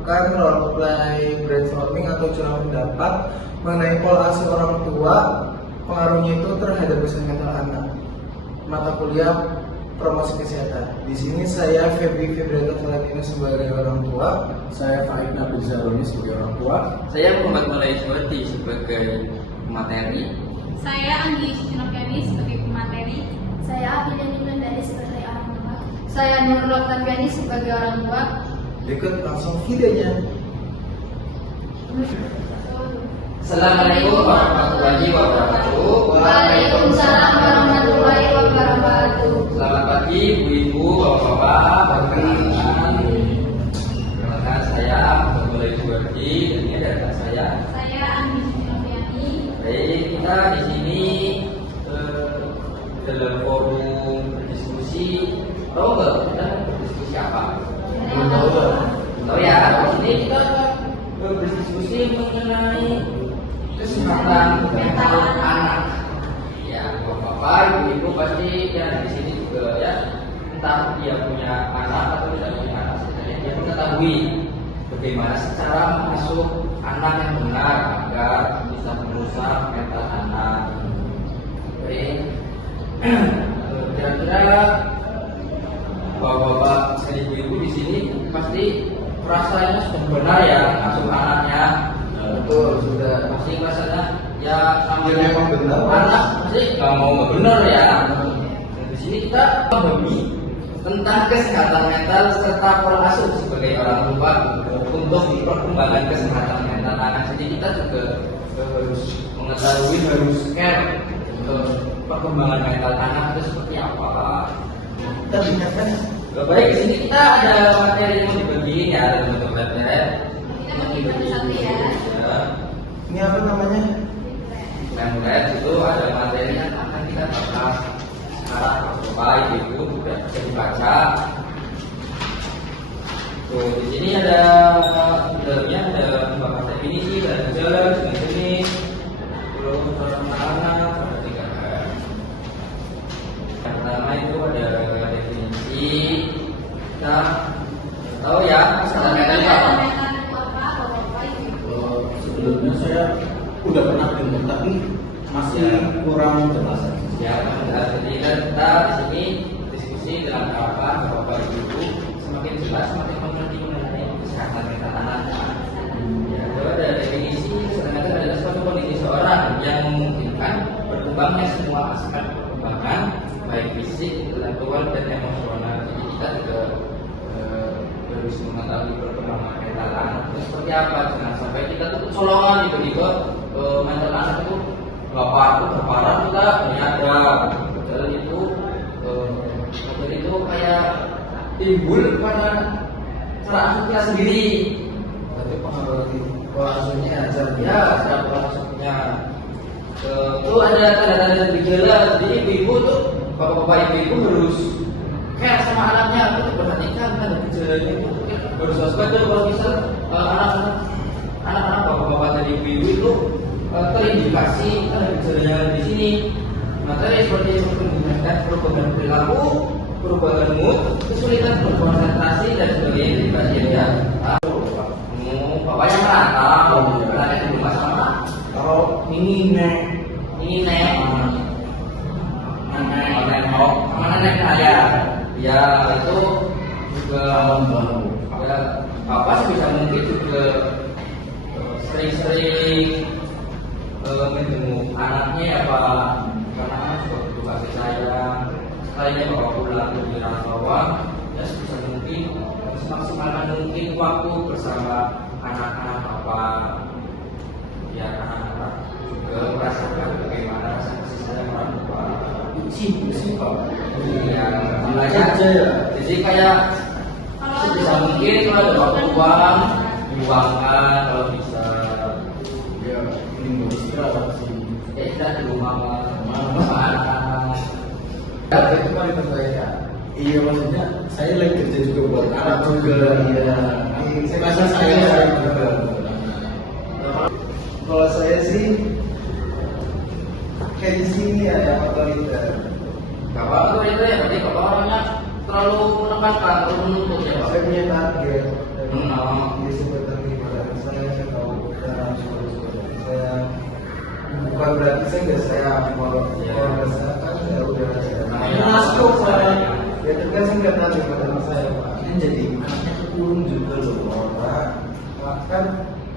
melakukan role play brainstorming atau curang pendapat mengenai pola asuh orang tua, pengaruhnya itu terhadap kesehatan mental anak. Mata kuliah promosi kesehatan. Di sini saya Febri Febrianto Valentino sebagai orang tua, Saya Faik Nabil Zaroni sebagai orang tua. Saya Muhammad Mulai Suwati sebagai pemateri. Saya Anggi Sinopiani sebagai pemateri. Saya Abidanin Mandari sebagai orang tua. Saya Nurul Oktaviani sebagai orang tua. berikut langsung videonya. Assalamualaikum warahmatullahi wabarakatuh. Waalaikumsalam warahmatullahi wabarakatuh. Selamat pagi ibu-ibu, bapak-bapak, perkenalkan saya Muhammad Mulai Suwati dan ini adalah saya. Saya Anggi Sinopiani. Baik, kita di sini dalam forum berdiskusi. Tahu nggak kita berdiskusi apa? Tahu ya. Di sini kita berdiskusi mengenai kesehatan mental anak. Ya, bapak, ibu-ibu pasti yang di sini juga ya, entah dia punya anak atau tidak punya anak, setidaknya dia mengetahui bagaimana cara mengasuh anak yang benar agar bisa merusak mental anak. Baik, kira-kira bapak-bapak dan ibu-ibu di sini pasti rasanya sudah benar ya mengasuh anaknya. Betul, sudah. Pasti rasanya ya Ya, memang benar. anak pasti nggak mau benar ya. Di sini kita memahami tentang kesehatan mental serta pola asuh sebagai orang tua untuk perkembangan kesehatan mental anak. Jadi kita juga harus mengetahui, harus care perkembangan mental anak itu seperti apa. Kita dengarkan. Baik, di sini kita ada materi yang mau dibagiin ya teman-teman ya. Kita bagi satu-satu ya. Ini apa namanya? Pamflet itu ada materi yang akan kita bahas sekarang bapak ibu juga bisa dibaca. Tuh di sini ada di dalamnya ada beberapa definisi, ada gejala, jenis, terus anak, ada 3 hal. Yang pertama itu ada definisi. Kita tahu ya kesehatan mental itu apa? Mental itu apa, bapak, ibu? Sebelumnya saya udah pernah dengar tapi masih kurang jelas. Ya, jadi kita di sini diskusi dengan apa bapak ibu semakin jelas semakin mengerti mengenai kesehatan mental anak. Ya, itu ada definisi kesehatan adalah suatu kondisi seorang yang memungkinkan berkembangnya semua aspek perkembangan baik fisik, intelektual dan emosional. Jadi kita juga harus mengetahui perkembangan mental anak itu seperti apa. Jangan sampai kita tuh kecolongan tiba-tiba mental anak itu berparah kita menyadar. Padahal itu kayak timbul pada cara asuh kita sendiri. Tapi pengaruh pola asuhnya aja. Ya, cara pola asuhnya. Itu ada tanda-tanda gejala. Jadi ibu-ibu tuh, bapak-bapak ibu-ibu harus care sama anaknya. Itu perhatikan tanda gejalanya itu. Harus waspada kalau misal anak-anak bapak-bapak dari ibu-ibu itu terindikasi ada gejala yang di sini. Materi seperti menggunakan perubahan perilaku, perubahan mood, kesulitan berkonsentrasi dan sebagainya indikasi ya. Bapaknya merantau, berada di rumah sama. Kalau ini nek, Nenek, sama nenek saya. Ya itu juga ya, bapak sebisa mungkin juga sering-sering menjenguk anaknya ya Pak, karena juga butuh kasih sayang. Sekalinya bawa pulang dari rantauan, ya sebisa mungkin semaksimal mungkin waktu bersama anak-anak Bapak. Ya anak-anak juga merasakan bagaimana rasa kasih sayang orang tua. Sih Pak. Iya, makanya Aja ya. jadi kayak sebisa mungkin kalau ada waktu luang diluangkan kalau bisa. Ya, ini istirahat sih. Ya kita di rumah sama anak. itu paling berbahaya. Iya, maksudnya saya lagi kerja juga buat anak juga. Iya. Masa saya juga. Kalau saya sih kayak di sini ada otoriter. Bapak tuh itu ya, berarti bapak orangnya terlalu menekankan, terlalu menuntut ya Pak. Saya punya target. Hmm. Jadi saya nggak saya kalau saya kan ya udah Namanya masuk masuk, saya Pak. ya tapi kan saya nggak tahu gimana anak saya Pak. Ini jadi anaknya kekurung juga loh. Pak kan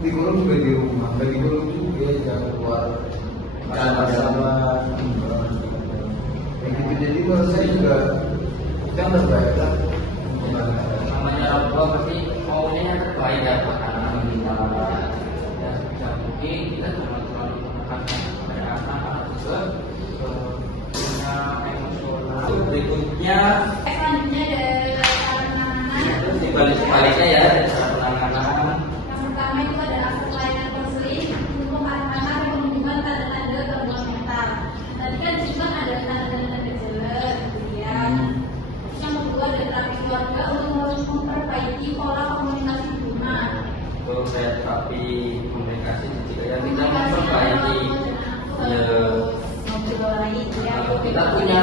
dikurung juga di rumah nggak dikurung juga jangan keluar sama kayak gitu jadi menurut saya juga yang terbaik lah. Namanya orang tua pasti maunya yang terbaik ya buat anak-anak kita. Ya, sebisa mungkin kita jangan terlalu menekankan kepada anak-anak juga punya emosional. Berikutnya Selanjutnya dari anak-anak. terus dibalik sebaliknya ya dari cara penanganan. Yang pertama itu adalah pelayanan konseling untuk anak-anak yang menunjukkan tanda-tanda gangguan mental. Tadi kan disebut ada tanda-tanda gejala, gitu ya. Terus yang kedua ada terapi keluarga untuk memperbaiki pola komunikasi di rumah. Untuk saya terapi komunikasi jika ya kita memperbaiki ya, kita punya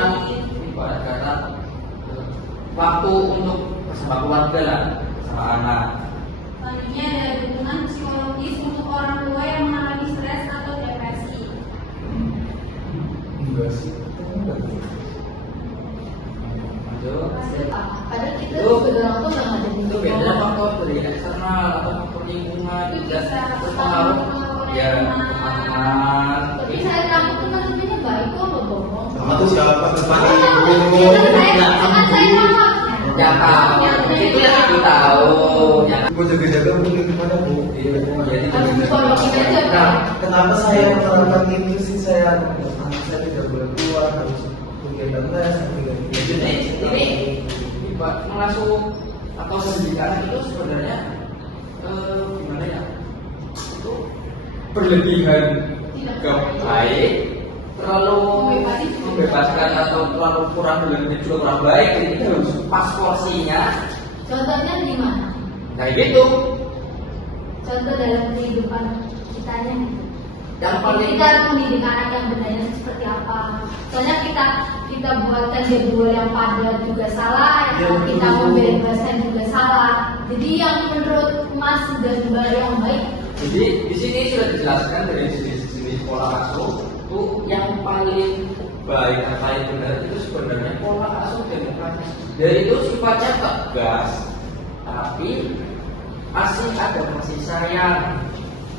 ibarat kata waktu untuk bersama keluarga lah, bersama anak. Selanjutnya ada dukungan psikologis untuk orang tua yang mengalami stres atau depresi. Enggak sih. Padahal kita Itu sebagai orang tua nggak ada di itu beda faktor dari eksternal atau faktor lingkungan Itu juga bisa berpengaruh ya teman-teman. Tapi saya takut tuh kan sebenarnya baik kok nggak bohong. Sama tuh siapa tempat Kan saya Ya tahu, itu yang aku tahu. Ya, Gue jaga-jaga mungkin gimana bu? jadi harus psikologis aja Nah, kan. kenapa saya menerapkan itu sih saya anak saya tidak boleh keluar harus kegiatan les, ini mengasuh atau pendidikan itu sebenarnya gimana ya? Itu berlebihan gak baik, terlalu membebaskan atau terlalu kurang berlebihan juga kurang baik. Jadi kita harus pas porsinya. Contohnya di mana? Kayak gitu. Contoh dalam kehidupan kitanya. Yang paling Kita harus mendidik anak yang benarnya seperti apa. Soalnya kita buatkan jadwal yang padat juga salah, yang kita membebaskan juga salah. Jadi yang menurut Mas dan Mbak yang baik, Jadi di sini sudah dijelaskan dari jenis pola asuh itu yang paling baik dan paling benar itu sebenarnya pola asuh demokratis. Dari itu sifatnya tegas, tapi masih ada kasih sayang.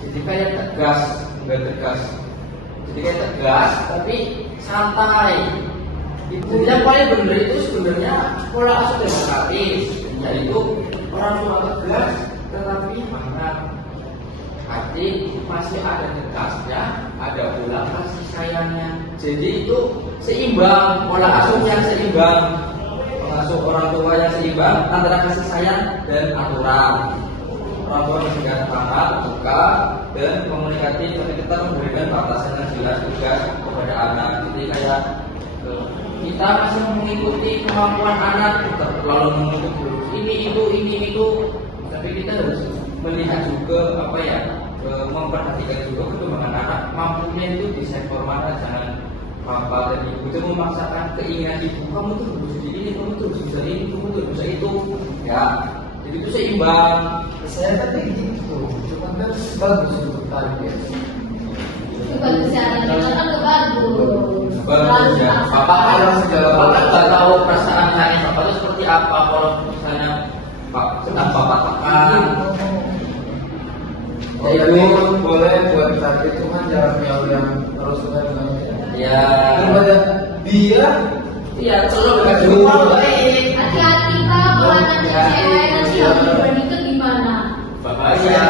Jadi kayak tegas, enggak tegas. Jadi kayak tegas, tapi santai. Jadi yang paling benar itu sebenarnya pola asuh demokratis, yaitu orang tua tegas tetapi hangat. Arti masih ada tegasnya, ada pula kasih sayangnya. Jadi itu seimbang, pola asuh yang seimbang, mengasuh orang tua yang seimbang antara kasih sayang dan aturan. Orang tua memberikan semangat, suka, dan komunikatif, tapi kita memberikan batasan yang jelas juga kepada anak. Jadi kayak kita masih mengikuti kemampuan anak, kita terlalu mengikuti ini itu, tapi kita harus melihat juga apa ya, memperhatikan juga perkembangan anak, mampunya itu di sektor mana. Jangan bapak dan ibu itu memaksakan keinginan ibu, kamu tuh harus jadi ini, kamu tuh harus bisa ini, kamu tuh harus bisa itu ya. Jadi itu seimbang. Saya tadi gitu, cuma kan bagus untuk target. itu bagus ya, kan tuh bagus. Bagus ya. Bapak kalau segala bapak nggak tahu perasaan saya bapak itu seperti apa kalau misalnya pak sedang bapak tekan. Oh, jadi boleh buat target cuma jangan yang terus terusan. Ya. Daripada dia Iya, selalu dekat rumah baik. Hati-hati kak, kalau anaknya cewek nanti harus berani itu gimana? Bapak ya.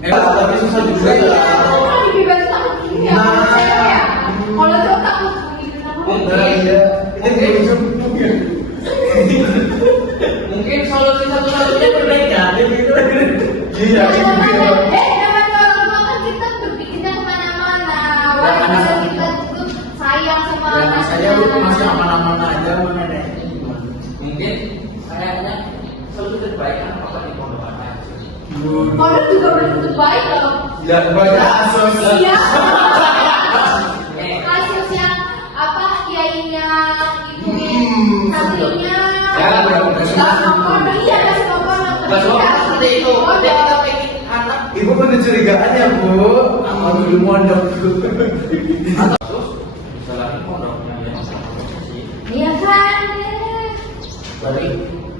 tapi susah juga ya. Kan dibebaskan gini ya, kalau cewek ya. Kalau cowok takut begitu Nah, iya. Ini mungkin. Mungkin solusi satu-satunya pernikahan gitu. Iya, namanya orang tua kan kita berpikirnya kemana-mana. Walaupun kita itu sayang sama anak Saya itu masih aman-aman aja mana deh. Mungkin kayaknya solusi terbaik kan apa di pondok aja. Pondok juga belum baik loh. Tidak banyak Iya. Eh, Kasus yang apa kiainya itu santrinya. Ya, Kasih nomor, iya kasih nomor. Kalau seperti itu, Oh, dia kita pengen anak itu Ibu punya curigaan ya Bu? Aku dulu mondok. Terus jalanin pondoknya ya sama posisi. Iya kan? Berarti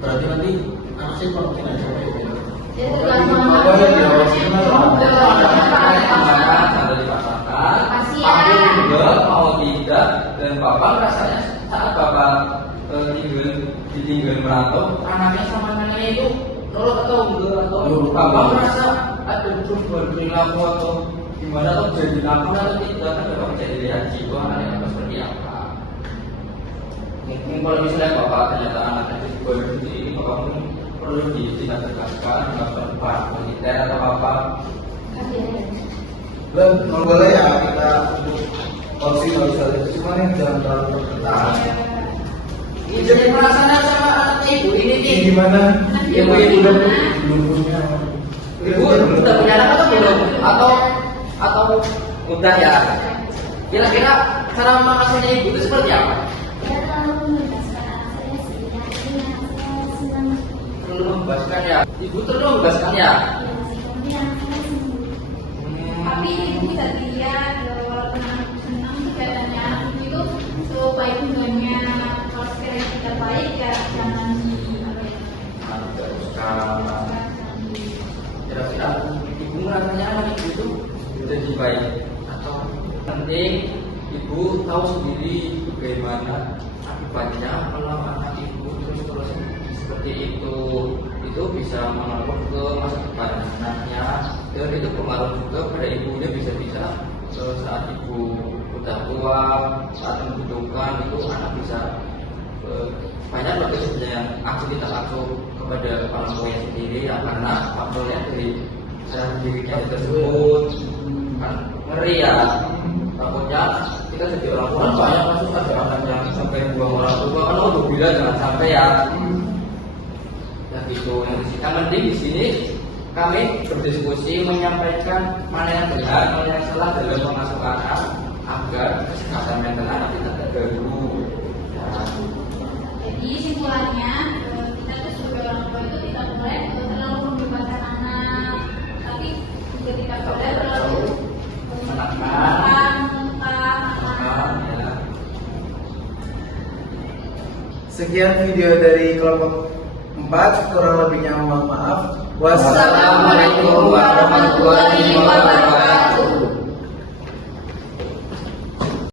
nanti anak saya kalau mungkin aja ya. Ya tergantung Oh, iya, iya. Ada dipaksakan. Kasihan. Aku juga mau tidak dan bapak rasanya saat bapak ditinggal merantau, anaknya sama neneknya itu nurut atau enggak atau bapak merasa ada perubahan perilaku atau gimana atau jadi nakal atau tidak kan bapak bisa dilihat jiwa anaknya apa seperti apa. Mungkin kalau misalnya bapak ternyata anaknya itu juga seperti ini, bapak pun perlu tidak tegaskan bapak militer atau apa. Dan kalau boleh ya kita untuk opsi kalau misalnya itu cuma yang jangan terlalu terkenal. Ini jadi perasaan sama anak ibu ini nih. Gimana? Ibu Belum punya. Ibu udah punya anak atau belum? Atau udah ya? Kira-kira cara mengasuhnya ibu itu seperti apa? Ya terlalu membebaskan anak saya sih. Ya, saya senang. Perlu membebaskan ya. Ibu perlu membebaskan ya. Ya, seperti anak saya senang. Tapi ibu bisa dilihat walaupun anak senang kelihatannya anak ibu itu baik hubungannya. Kalau sekiranya kita baik ya jangan di apa ya, Sekarang kira-kira ibu merasanya anak ibu itu jadi baik atau penting ibu tahu sendiri bagaimana akibatnya kalau anak ibu terus seperti itu bisa mengaruh ke masa depan anaknya dan itu pengaruh juga pada ibunya bisa-bisa saat ibu udah tua saat membutuhkan itu anak bisa banyak lebih sebenarnya aktivitas asuh kepada orang tuanya sendiri ya karena faktornya dari cara dirinya tersebut kan ngeri ya takutnya kita jadi orang tua banyak kasus ada anak yang sampai buang orang tua kan udah bilang jangan sampai ya gitu yang penting di sini kami berdiskusi menyampaikan mana yang benar mana yang salah dalam mengasuh anak agar kesehatan mental anak kita terganggu ya. jadi simpulannya kita tuh sebagai orang tua itu tidak boleh terlalu membebaskan anak, tapi juga tidak boleh terlalu Menekan. menekan. Ya. Sekian video dari kelompok 4, kurang lebihnya mohon maaf. Wassalamualaikum warahmatullahi wabarakatuh.